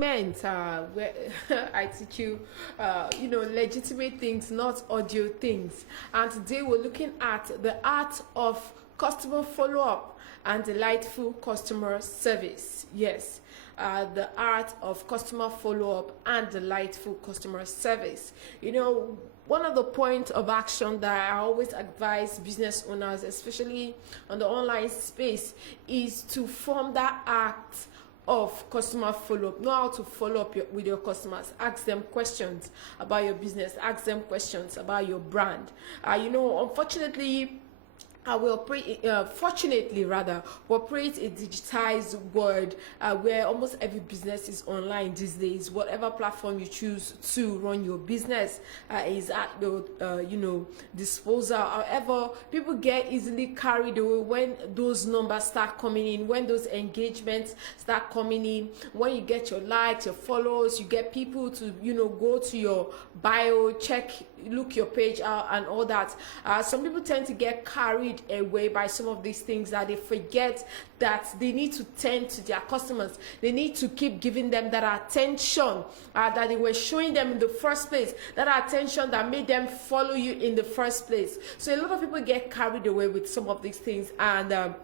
segment where I teach you, legitimate things, not audio things. And today we're looking at the art of customer follow-up and delightful customer service. Yes, the art of customer follow-up and delightful customer service. One of the points of action that I always advise business owners, especially on the online space, is to form that act of customer follow-up. Know how to follow up with your customers. Ask them questions about your business. Ask them questions about your brand. Unfortunately, we fortunately we operate a digitized world where almost every business is online these days. Whatever platform you choose to run your business is at the disposal. However, people get easily carried away when those numbers start coming in, when those engagements start coming in, when you get your likes, your follows, you get people to go to your bio, look your page out and all that. Some people tend to get carried away by some of these things that they forget that they need to tend to their customers. They need to keep giving them that attention that they were showing them in the first place, that attention that made them follow you in the first place. So a lot of people get carried away with some of these things, and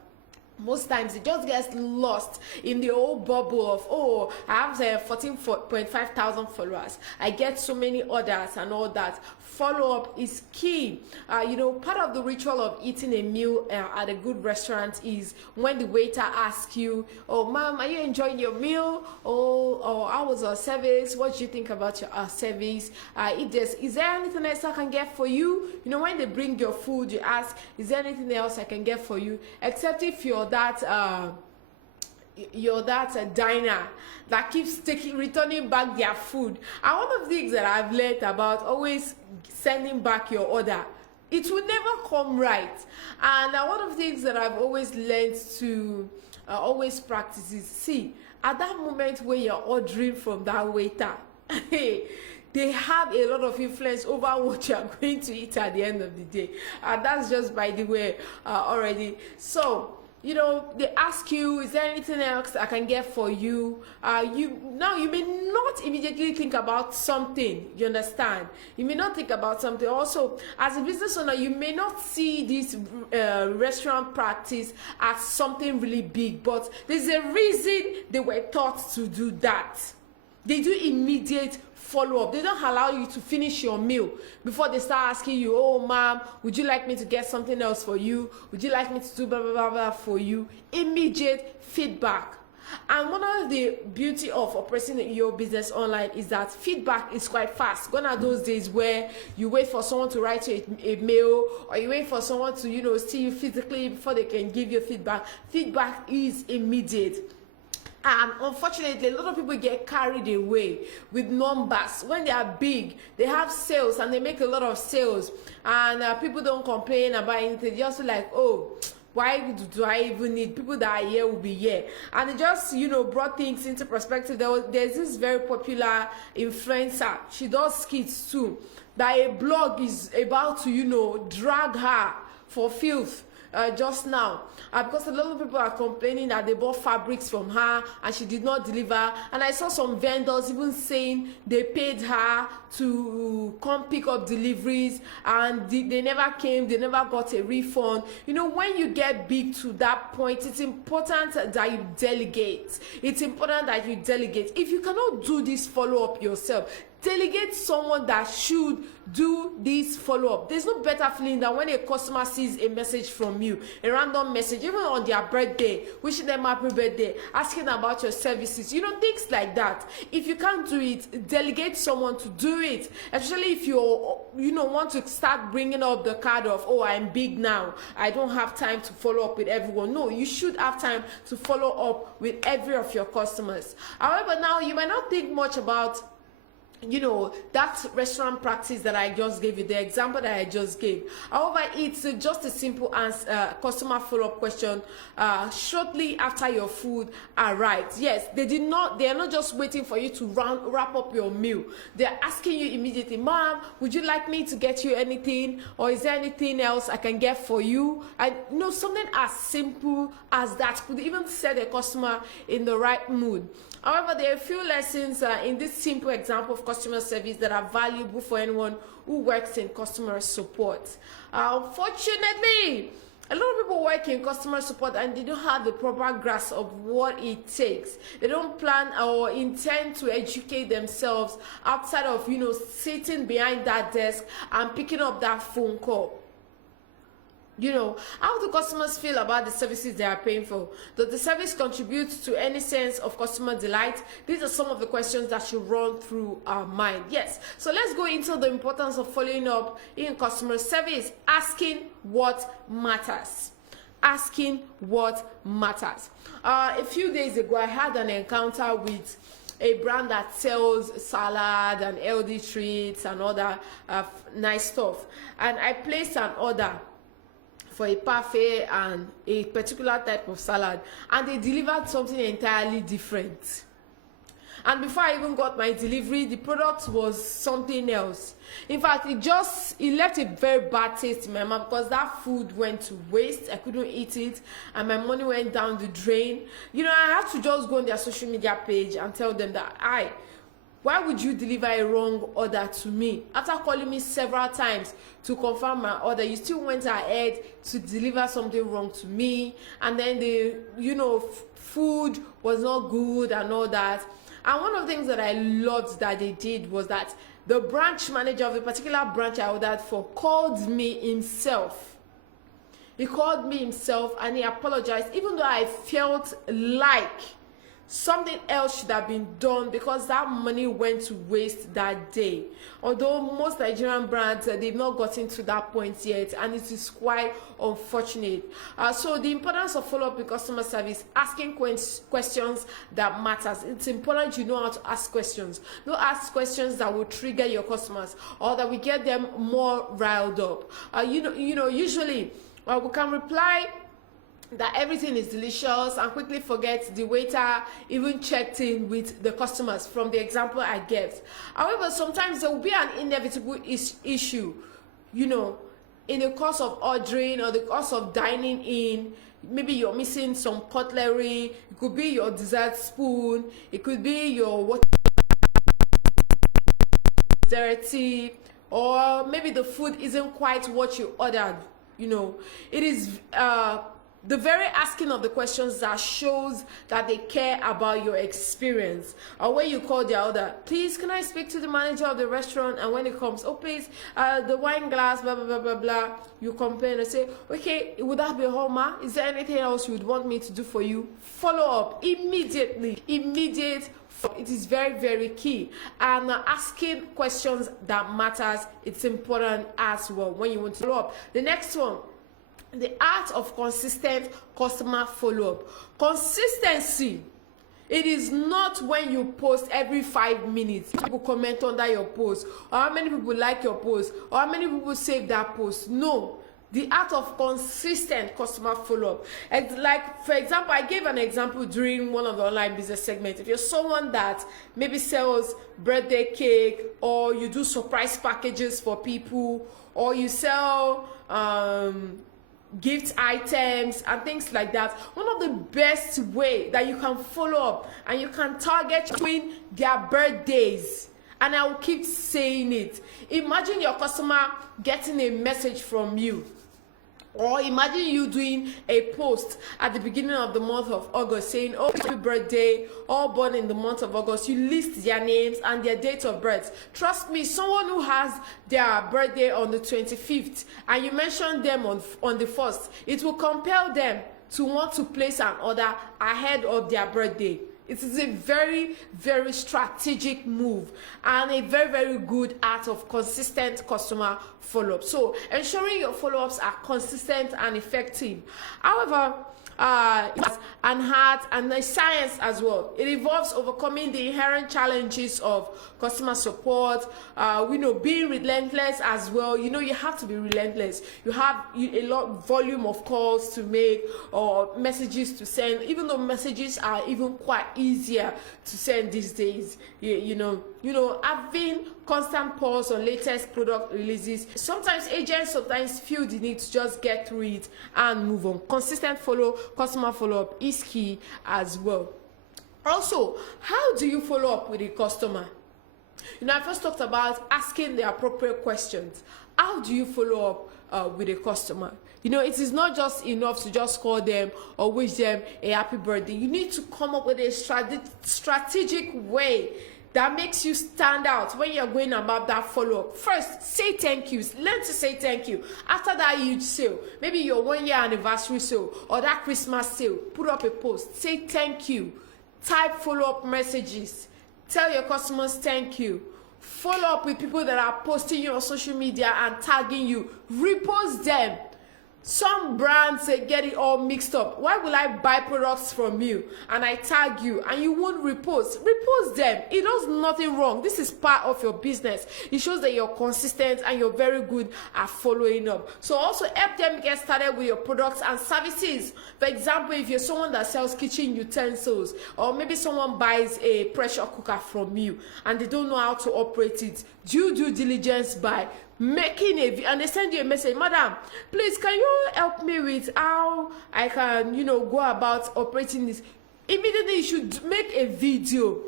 most times it just gets lost in the old bubble of, oh, I have 14.5 thousand followers, I get so many orders and all that. Follow-up is key. Part of the ritual of eating a meal at a good restaurant is when the waiter asks you, oh ma'am, are you enjoying your meal? Or how was our service? What do you think about your service? Is there anything else I can get for you? When they bring your food, you ask, is there anything else I can get for you? Except if you're that diner that keeps returning back their food. And one of the things that I've learned about always sending back your order, it will never come right. And one of the things that I've always learned to always practice is, see, at that moment where you're ordering from that waiter, they have a lot of influence over what you're going to eat at the end of the day. That's just by the way already. So they ask you, is there anything else I can get for you? You may not immediately think about something, you understand? You may not think about something. Also, as a business owner, you may not see this restaurant practice as something really big, but there's a reason they were taught to do that. They do immediate follow-up. They don't allow you to finish your meal before they start asking you, oh ma'am, would you like me to get something else for you? Would you like me to do blah blah blah blah for you? Immediate feedback. And one of the beauty of operating your business online is that feedback is quite fast. Gone are those days where you wait for someone to write you a mail, or you wait for someone to see you physically before they can give you feedback. Feedback is immediate. And unfortunately, a lot of people get carried away with numbers. When they are big, they have sales and they make a lot of sales, and people don't complain about anything. They just feel like, oh, why do I even need people that are here will be here? And it just brought things into perspective. There's this very popular influencer. She does skits too, that a blog is about to drag her for filth. Just now, because a lot of people are complaining that they bought fabrics from her and she did not deliver. And I saw some vendors even saying they paid her to come pick up deliveries, and they never came, they never got a refund. When you get big to that point, it's important that you delegate. It's important that you delegate. If you cannot do this follow-up yourself, delegate someone that should do this follow-up. There's no better feeling than when a customer sees a message from you, a random message, even on their birthday, wishing them happy birthday, asking about your services, things like that. If you can't do it, delegate someone to do it, especially if you want to start bringing up the card of, oh, I'm big now, I don't have time to follow up with everyone. No, you should have time to follow up with every of your customers. However, now you might not think much about that restaurant practice that I just gave you, the example that I just gave. However, it's just a simple answer, customer follow-up question shortly after your food arrived. Yes, they are not just waiting for you to wrap up your meal. They're asking you immediately, ma'am, would you like me to get you anything, or is there anything else I can get for you? And something as simple as that could even set a customer in the right mood. However, there are a few lessons in this simple example of customer service that are valuable for anyone who works in customer support. Unfortunately, a lot of people work in customer support and they don't have the proper grasp of what it takes. They don't plan or intend to educate themselves outside of, sitting behind that desk and picking up that phone call. How do customers feel about the services they are paying for? Does the service contribute to any sense of customer delight? These are some of the questions that should run through our mind. Yes, so let's go into the importance of following up in customer service. Asking what matters. Asking what matters. A few days ago, I had an encounter with a brand that sells salad and healthy treats and other nice stuff, and I placed an order for a parfait and a particular type of salad, and they delivered something entirely different. And before I even got my delivery, the product was something else. In fact, it left a very bad taste in my mouth because that food went to waste. I couldn't eat it, and my money went down the drain. I had to just go on their social media page and tell them that why would you deliver a wrong order to me? After calling me several times to confirm my order, you still went ahead to deliver something wrong to me. And then the, food was not good and all that. And one of the things that I loved that they did was that the branch manager of the particular branch I ordered for called me himself. He called me himself and he apologized, even though I felt like something else should have been done because that money went to waste that day. Although most Nigerian brands, they've not gotten to that point yet, and it is quite unfortunate. So the importance of follow-up with customer service, asking questions that matters. It's important you know how to ask questions. Don't ask questions that will trigger your customers or that will get them more riled up. Usually we can reply that everything is delicious and quickly forget the waiter even checked in with the customers from the example I gave. However, sometimes there will be an inevitable issue, in the course of ordering or the course of dining in. Maybe you're missing some cutlery. It could be your dessert spoon. It could be your water dirty, or maybe the food isn't quite what you ordered. It is the very asking of the questions that shows that they care about your experience. Or when you call their order, please, can I speak to the manager of the restaurant? And when it comes, oh please, the wine glass, blah, blah, blah, blah, blah. You complain and say, okay, would that be all, ma? Is there anything else you would want me to do for you? Follow up immediately. Immediate. It is very, very key. And asking questions that matters, it's important as well when you want to follow up. The next one, the art of consistent customer follow-up. Consistency. It is not when you post every 5 minutes. People comment under your post, or how many people like your post, or how many people save that post. No. The art of consistent customer follow-up. Like, for example, I gave an example during one of the online business segments. If you're someone that maybe sells birthday cake, or you do surprise packages for people, or you sell gift items and things like that, one of the best way that you can follow up and you can target between their birthdays, and I will keep saying it. Imagine your customer getting a message from you, or imagine you doing a post at the beginning of the month of August saying, oh, happy birthday, all born in the month of August. You list their names and their date of birth. Trust me, someone who has their birthday on the 25th and you mention them on the 1st, it will compel them to want to place an order ahead of their birthday. It is a very, very strategic move and a very, very good art of consistent customer follow-up. So ensuring your follow-ups are consistent and effective. However, an art and a science as well. It involves overcoming the inherent challenges of customer support, being relentless as well. You have to be relentless. You have a lot volume of calls to make or messages to send, even though messages are even quite easier to send these days. Having constant pulse on latest product releases. Sometimes agents feel the need to just get through it and move on. Consistent customer follow-up is key as well. Also, how do you follow up with a customer? I first talked about asking the appropriate questions. How do you follow up with a customer? It is not just enough to just call them or wish them a happy birthday. You need to come up with a strategic way that makes you stand out when you're going about that follow-up. First, say thank yous. Learn to say thank you. After that huge sale, maybe your 1-year anniversary sale or that Christmas sale, put up a post. Say thank you. Type follow-up messages. Tell your customers thank you. Follow up with people that are posting you on social media and tagging you. Repost them. Some brands get it all mixed up. Why will I buy products from you and I tag you and you won't repost? Repost them. It does nothing wrong. This is part of your business. It shows that you're consistent and you're very good at following up. So also help them get started with your products and services. For example, if you're someone that sells kitchen utensils, or maybe someone buys a pressure cooker from you and they don't know how to operate it, do due diligence by making and they send you a message, madam, please can you help me with how I can go about operating this. Immediately you should make a video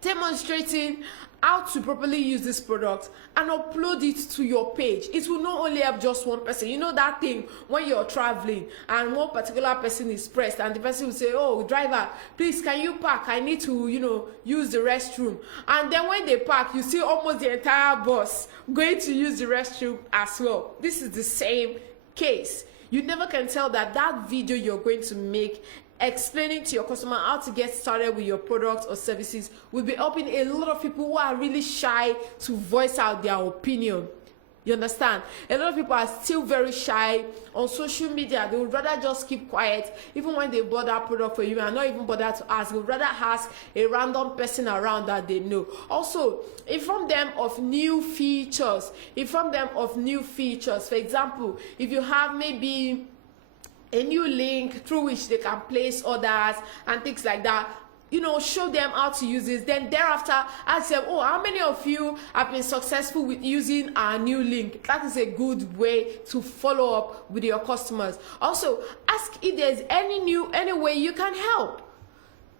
demonstrating how to properly use this product and upload it to your page. It will not only have just one person. That thing when you're traveling and one particular person is pressed and the person will say, oh, driver, please can you park? I need to use the restroom. And then when they park, you see almost the entire bus going to use the restroom as well. This is the same case. You never can tell that video you're going to make explaining to your customer how to get started with your products or services will be helping a lot of people who are really shy to voice out their opinion. You understand? A lot of people are still very shy on social media. They would rather just keep quiet, even when they bought that product for you and not even bother to ask. They would rather ask a random person around that they know. Also, inform them of new features. For example, if you have maybe a new link through which they can place orders and things like that, show them how to use this. Then thereafter ask them, oh, how many of you have been successful with using our new link? That is a good way to follow up with your customers. Also, ask if there's any way you can help.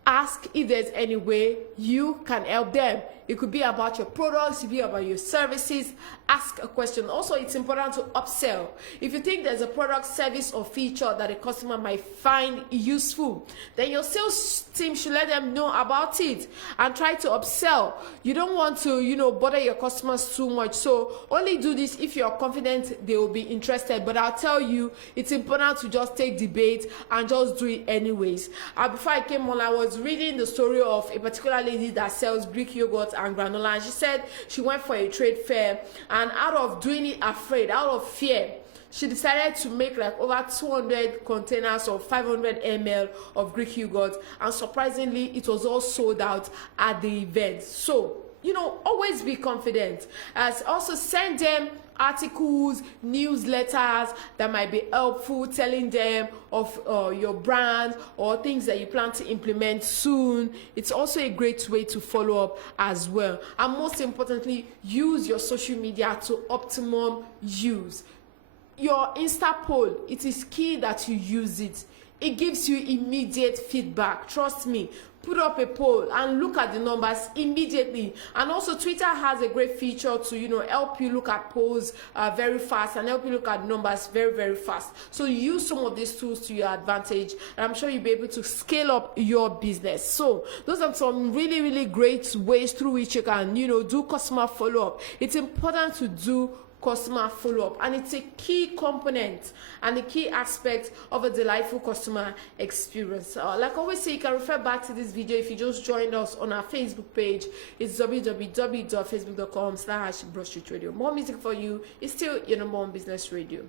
Ask if there's any way you can help them. It could be about your products, it could be about your services. Ask a question. Also, it's important to upsell. If you think there's a product, service, or feature that a customer might find useful, then your sales team should let them know about it and try to upsell. You don't want to, bother your customers too much. So only do this if you're confident they will be interested. But I'll tell you, it's important to just take the bait and just do it anyways. Before I came on, I was reading the story of a particular lady that sells Greek yogurt and granola, and she said she went for a trade fair, and out of doing it afraid, out of fear, she decided to make like over 200 containers of 500 ml of Greek yogurt, and surprisingly it was all sold out at the event. So always be confident. As also send them articles, newsletters that might be helpful, telling them of your brand or things that you plan to implement soon. It's also a great way to follow up as well. And most importantly, use your social media to optimum use. Your Insta poll, it is key that you use it. It gives you immediate feedback. Trust me. Put up a poll and look at the numbers immediately. And also Twitter has a great feature to help you look at polls very fast and help you look at numbers very, very fast. So use some of these tools to your advantage, and I'm sure you'll be able to scale up your business. So those are some really, really great ways through which you can do customer follow-up. It's important to do customer follow-up, and it's a key component and a key aspect of a delightful customer experience. Like I always say, you can refer back to this video if you just joined us on our Facebook page. It's www.facebook.com/Broadstreet Radio. More music for you. It's still your number one business radio.